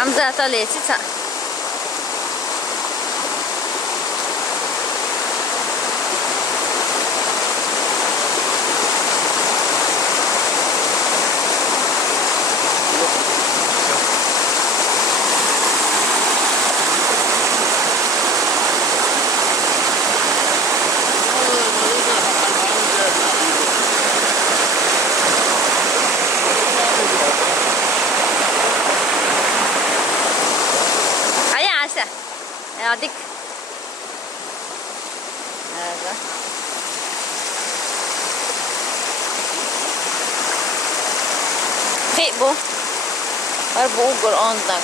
Hamza talecica. يعطيك هذا في بو أربو قرآن دك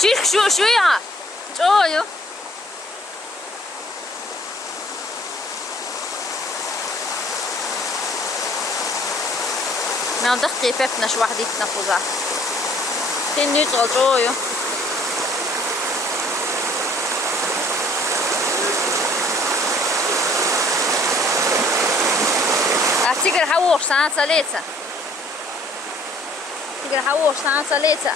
شيك شو يا شو ما دقي بيبنش وحدتنا خوزا فين نيتغل جويو تيجر حوش ساعة ثلاثة تيجر حوش ساعة ثلاثة